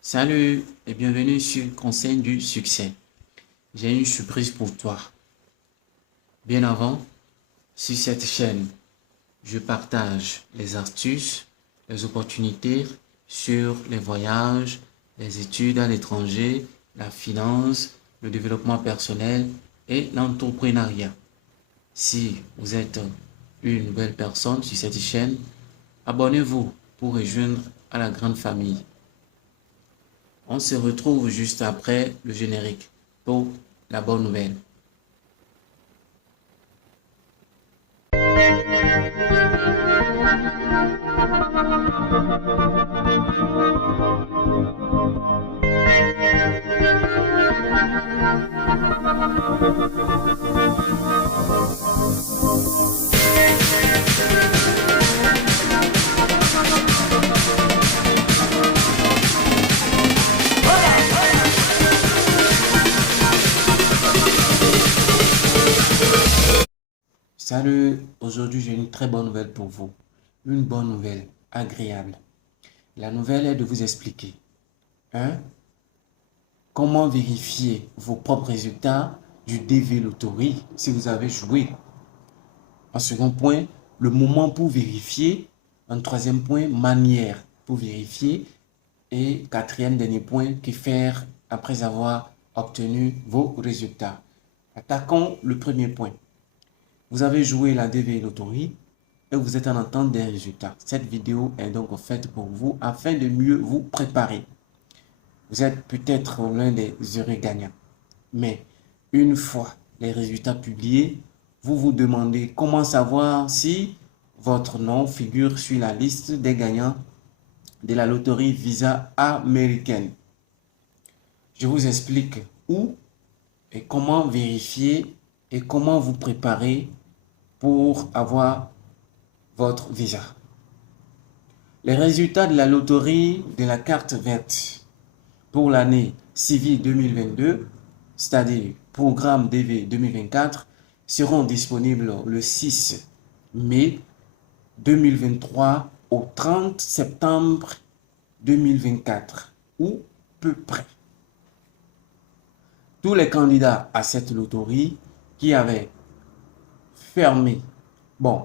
Salut et bienvenue sur Conseil du succès. J'ai une surprise pour toi. Bien avant, sur cette chaîne, je partage les astuces, les opportunités sur les voyages, les études à l'étranger, la finance, le développement personnel et l'entrepreneuriat. Si vous êtes une nouvelle personne sur cette chaîne, abonnez-vous pour rejoindre à la grande famille. On se retrouve juste après le générique pour la bonne nouvelle. Salut, aujourd'hui j'ai une très bonne nouvelle pour vous. Une bonne nouvelle, agréable. La nouvelle est de vous expliquer 1. Comment vérifier vos propres résultats du DV Lottery si vous avez joué. En second point, le moment pour vérifier. En troisième point, manière pour vérifier. Et quatrième dernier point, que faire après avoir obtenu vos résultats. Attaquons le premier point. Vous avez joué la DV Lottery et vous êtes en attente des résultats. Cette vidéo est donc faite pour vous afin de mieux vous préparer. Vous êtes peut-être l'un des heureux gagnants. Mais une fois les résultats publiés, vous vous demandez comment savoir si votre nom figure sur la liste des gagnants de la loterie Visa américaine. Je vous explique où et comment vérifier et comment vous préparer pour avoir votre visa. Les résultats de la loterie de la carte verte pour l'année civile 2022, c'est-à-dire programme DV 2024, seront disponibles le 6 mai 2023 au 30 septembre 2024 ou peu près. Tous les candidats à cette loterie qui avaient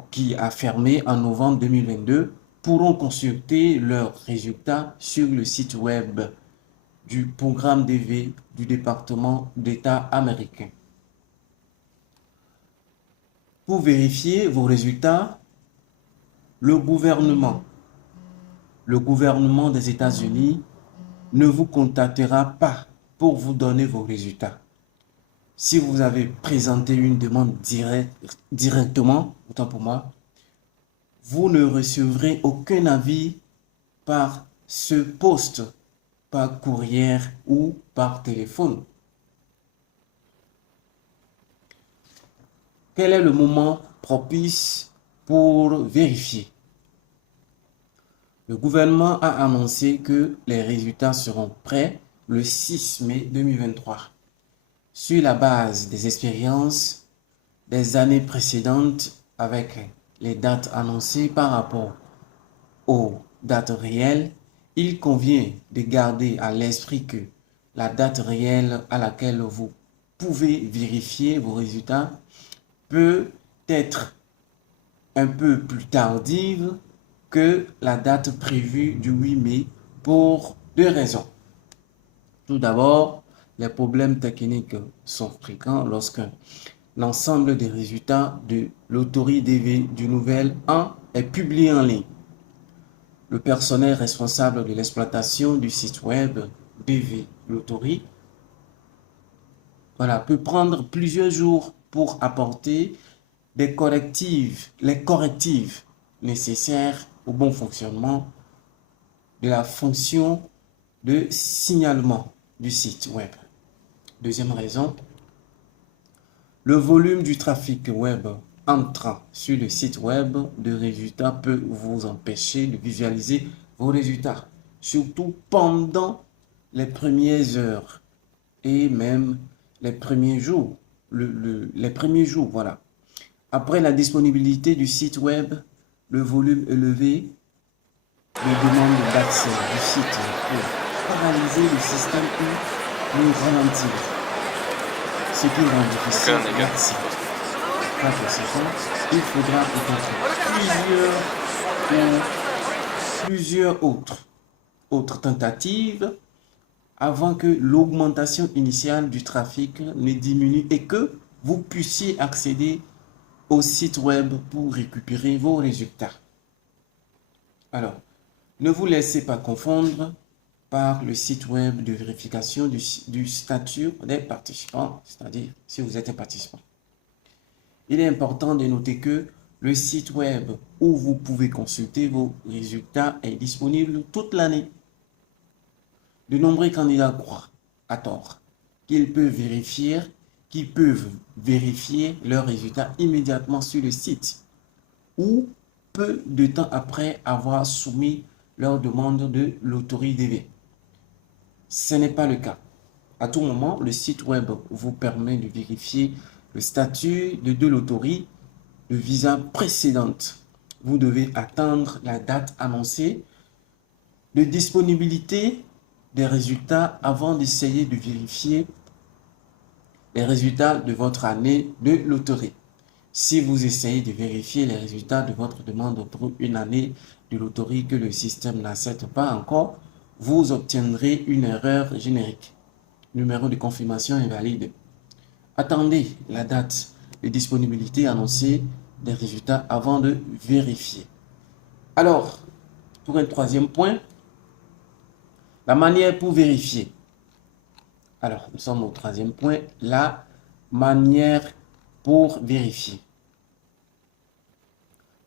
qui a fermé en novembre 2022 pourront consulter leurs résultats sur le site web du programme DV du département d'État américain. Pour vérifier vos résultats, le gouvernement des États-Unis ne vous contactera pas pour vous donner vos résultats. Si vous avez présenté une demande directement, autant pour moi, vous ne recevrez aucun avis par ce poste, par courrier ou par téléphone. Quel est le moment propice pour vérifier? Le gouvernement a annoncé que les résultats seront prêts le 6 mai 2023. Sur la base des expériences des années précédentes avec les dates annoncées par rapport aux dates réelles, il convient de garder à l'esprit que la date réelle à laquelle vous pouvez vérifier vos résultats peut être un peu plus tardive que la date prévue du 8 mai pour deux raisons. Tout d'abord, les problèmes techniques sont fréquents lorsque l'ensemble des résultats de loterie DV du nouvel an est publié en ligne. Le personnel responsable de l'exploitation du site web DV Lottery peut prendre plusieurs jours pour apporter les correctifs nécessaires au bon fonctionnement de la fonction de signalement du site web. Deuxième raison, le volume du trafic web entrant sur le site web de résultats peut vous empêcher de visualiser vos résultats, surtout pendant les premières heures et même les premiers jours. Voilà. Après la disponibilité du site web, le volume élevé de demandes d'accès du site paralyser le système ou le ralentir, ce qui rend difficile l'accès. Par conséquent, il faudra peut-être plusieurs autres tentatives avant que l'augmentation initiale du trafic ne diminue et que vous puissiez accéder au site web pour récupérer vos résultats. Alors, ne vous laissez pas confondre par le site web de vérification du statut des participants, c'est-à-dire si vous êtes un participant. Il est important de noter que le site web où vous pouvez consulter vos résultats est disponible toute l'année. De nombreux candidats croient, à tort, qu'ils peuvent vérifier leurs résultats immédiatement sur le site ou peu de temps après avoir soumis leur demande de loterie DV. Ce n'est pas le cas. À tout moment, le site web vous permet de vérifier le statut de deux loteries de visa précédentes. Vous devez attendre la date annoncée de disponibilité des résultats avant d'essayer de vérifier les résultats de votre année de loterie. Si vous essayez de vérifier les résultats de votre demande pour une année de loterie que le système n'accepte pas encore, vous obtiendrez une erreur générique. Numéro de confirmation invalide. Attendez la date de disponibilité annoncée des résultats avant de vérifier. Alors, pour un troisième point, la manière pour vérifier. Alors, nous sommes au troisième point, la manière pour vérifier.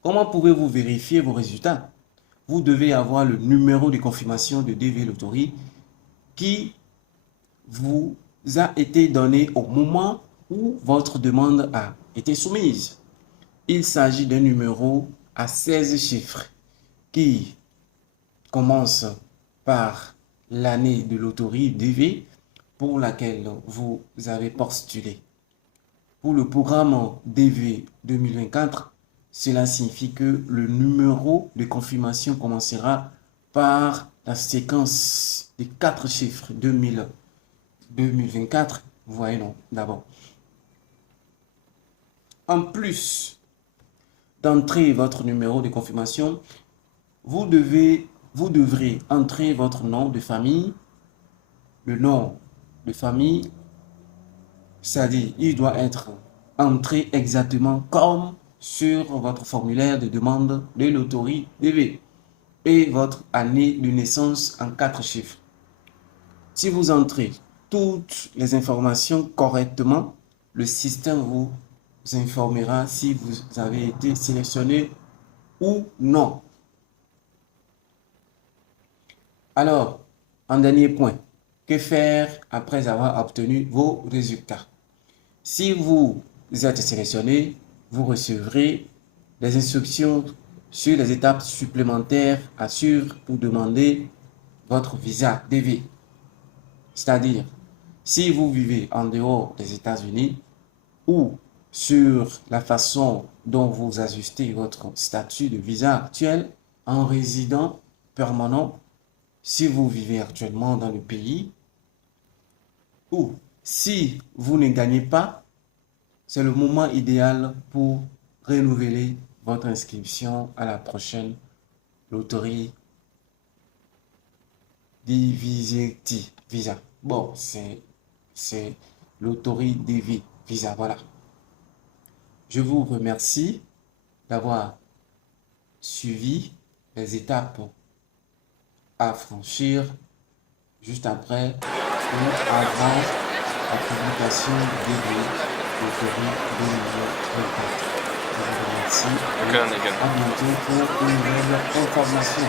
Comment pouvez-vous vérifier vos résultats? Vous devez avoir le numéro de confirmation de DV Loterie qui vous a été donné au moment où votre demande a été soumise. Il s'agit d'un numéro à 16 chiffres qui commence par l'année de loterie DV pour laquelle vous avez postulé. Pour le programme DV 2024, cela signifie que le numéro de confirmation commencera par la séquence des 4 chiffres 2024. Vous voyez, non, d'abord. En plus d'entrer votre numéro de confirmation, vous devrez entrer votre nom de famille. Le nom de famille, c'est-à-dire, il doit être entré exactement comme sur votre formulaire de demande de loterie DV et votre année de naissance en 4 chiffres. Si vous entrez toutes les informations correctement, le système vous informera si vous avez été sélectionné ou non. Alors, en dernier point, que faire après avoir obtenu vos résultats? Si vous êtes sélectionné, vous recevrez des instructions sur les étapes supplémentaires à suivre pour demander votre visa DV. C'est-à-dire, si vous vivez en dehors des États-Unis ou sur la façon dont vous ajustez votre statut de visa actuel en résident permanent, si vous vivez actuellement dans le pays, ou si vous ne gagnez pas, c'est le moment idéal pour renouveler votre inscription à la prochaine loterie Diviseti Visa. Bon, c'est loterie DV Visa, voilà. Je vous remercie d'avoir suivi les étapes à franchir juste après ou avant la publication DV loterie 2024. Je vous remercie et à bientôt pour une nouvelle information.